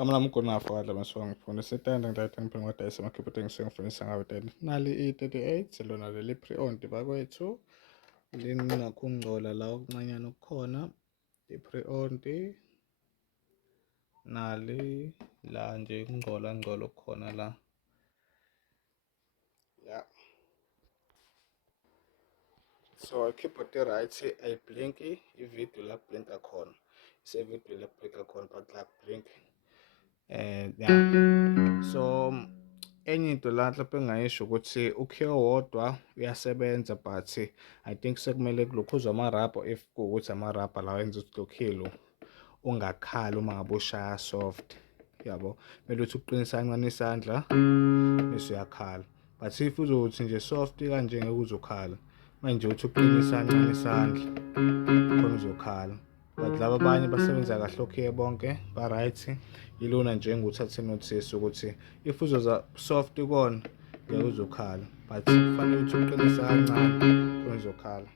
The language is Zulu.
Kamala mukona fadla maswang phone setanda ngithatha ngiphe ngodayisa amakhipho tengiswe ngifundisa ngawo then nali i38 lona leli pre-owned bakwethu linakho ukungcola la okuncanyana okukhona i-pre-owned nali la nje ukungcola ngcola okukhona la ya. So i-keyboard right ayiblinki i-video la blinka khona ise-video la blinka khona but la blink yeah. So enye into la mhlawumbe engingayisho ukuthi ukhiye wodwa uyasebenza but I think sekumele kulokhuzwa amarabha if kuwukuthi amarabha lawa enza ukuthi lokhilo ungakhali uma ngabe ushaya soft yabo, kumele ukuthi uqinise kancane isandla bese uyakhala, but if uzothi nje soft kanje ngeke uzokhala, manje uthi uqinise kancane isandla khona uzokhala. But laba abanye basebenza kahle okhiye bonke ba-right, ilona nje enguthathe notice ukuthi if uzoza soft kona ngeke uzokhala but kufanele ukuthi uqinise kancane khona uzokhala.